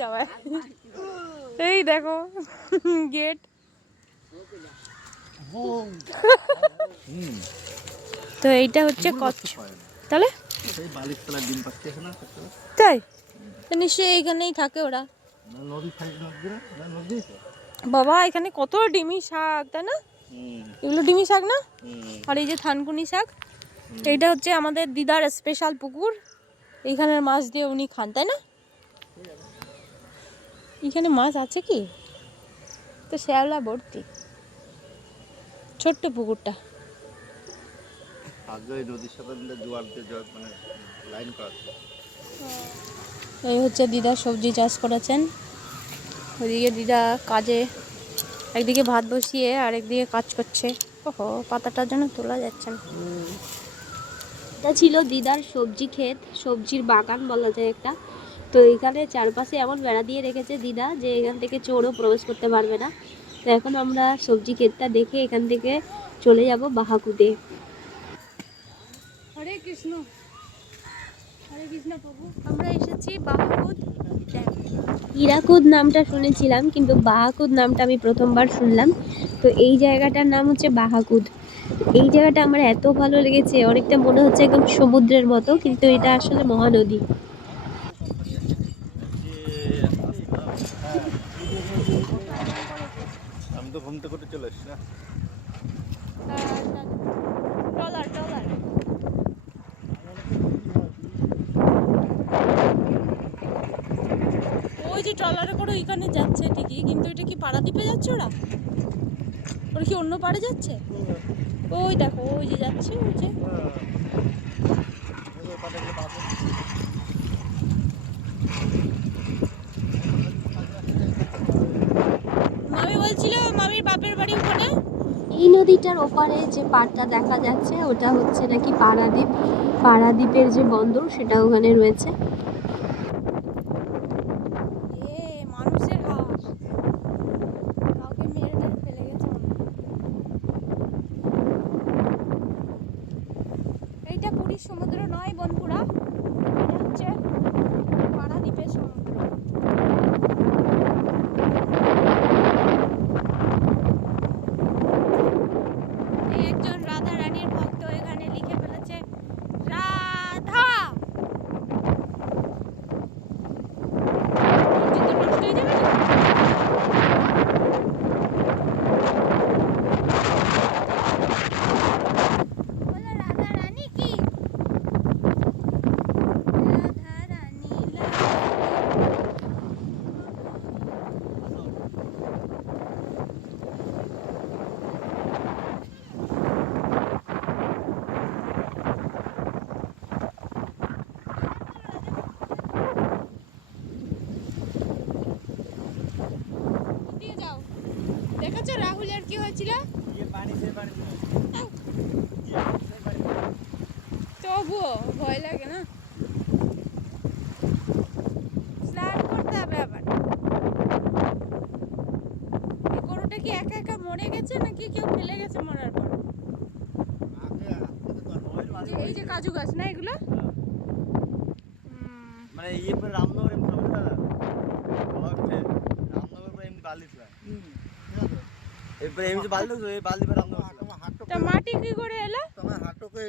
যাবে। এই দেখো গেট। তো এইটা হচ্ছে কচ্ছ, তাহলে তাই নিশ্চয়ই এইখানেই থাকে ওরা। বাবা এখানে কত ডিমি শাক, তাই না? এগুলো ডিমি শাক না? আর এই যে থানকুনি শাক, এইটা হচ্ছে আমাদের দিদার স্পেশাল পুকুর, এইখানের মাছ দিয়ে উনি খান, তাই না? এখানে মাছ আছে কি? তো শ্যাওলা ভর্তি, ছোট্ট পুকুরটা। এই হচ্ছে দিদা সবজি চাষ করেছেন। ওইদিকে দিদা কাজে, একদিকে ভাত বসিয়ে আর একদিকে কাজ করছে। ওহো, পাতাটার জন্য তোলা যাচ্ছে না। এটা ছিল দিদার সবজি ক্ষেত, সবজির বাগান বলা যায় একটা। তো এখানে চারপাশে এমন বেড়া দিয়ে রেখেছে দিদা যে এখান থেকে চোরও প্রবেশ করতে পারবে না। তো এখন আমরা সবজি ক্ষেতটা দেখে এখান থেকে চলে যাব বাহাকুদে। হরে কৃষ্ণ, হরে কৃষ্ণ প্রভু। আমরা এসেছি বাহাকুদ ড্যাম। হীরাকুদ নামটা শুনেছিলাম, কিন্তু বাহাকুদ নামটা আমি প্রথমবার শুনলাম। তো এই জায়গাটার নাম হচ্ছে বাহাকুদ। এই জায়গাটা আমার এত ভালো লেগেছে, অনেকটা মনে হচ্ছে একদম সমুদ্রের মতো, কিন্তু এটা আসলে মহানদী। আমি তো ঘুমতে করতে চলে এসছি না। ট্রলার ট্রলার ওই যে ট্রলারে করে ওইখানে যাচ্ছে ঠিকই, কিন্তু এটা কি পারাদ্বীপে যাচ্ছে ওরা? ওরা কি অন্য পাড়ে যাচ্ছে? ওই দেখো ওই যে যাচ্ছে, ওই যে মামি বলছিল মামির বাপের বাড়ি ওখানে। এই নদীটার ওপারে যে পাড়টা দেখা যাচ্ছে ওটা হচ্ছে নাকি পারাদ্বীপ। পারাদ্বীপের যে বন্দর সেটা ওখানে রয়েছে। মানুষের হাঁস কাউকে মেরে টেরে ফেলে গেছে। এইটা পুরীর সমুদ্র নয় বন্ধুরা, এটা হচ্ছে পারাদ্বীপের সমুদ্র। এই একজন রাধা রানীর ভক্ত এখানে লিখে ফেলেছে রাধা। নষ্ট হয়ে যাবে না? বলো রাধা রানী কি? রাধা রানী দিয়ে যাও। দেখেছো রাহুলের কি হয়েছিল? তবুও ভয় লাগে না? স্নান করতে হবে আবার। এই গরুটা কি একা একা মরে গেছে নাকি কেউ ফেলে গেছে মরার পর? এই যে কাজু গাছ না এগুলো? মানে ইয়ে পরে রামনগর এমনি হবে দাদা, রামনগর পরে এমনি বালি ছিল, এরপরে এমনি বালি তো এই বালি পরে রামনগর ছিল। তা মাটি কি করে এলো? তোমার হাঁটুকে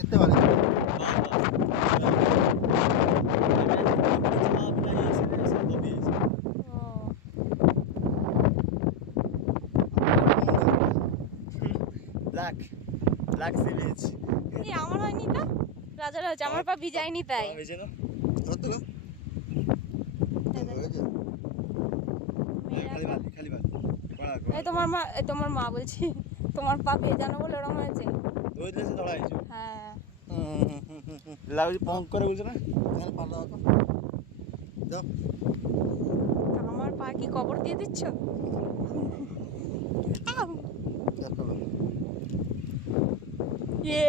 এতে বালি ব্ল্যাক ব্ল্যাক সি বিচ। এই আমার হয়নি তো, রাজার হয়েছে, আমার পা ভিজায়নি তাই। এই তোমার মা বলছি, তোমার পা ভেজানো বলে ওরকম হয়েছে। হ্যাঁ পঙ্ক করে বলছে না। আমার পা কি কবর দিয়ে দিচ্ছ? এ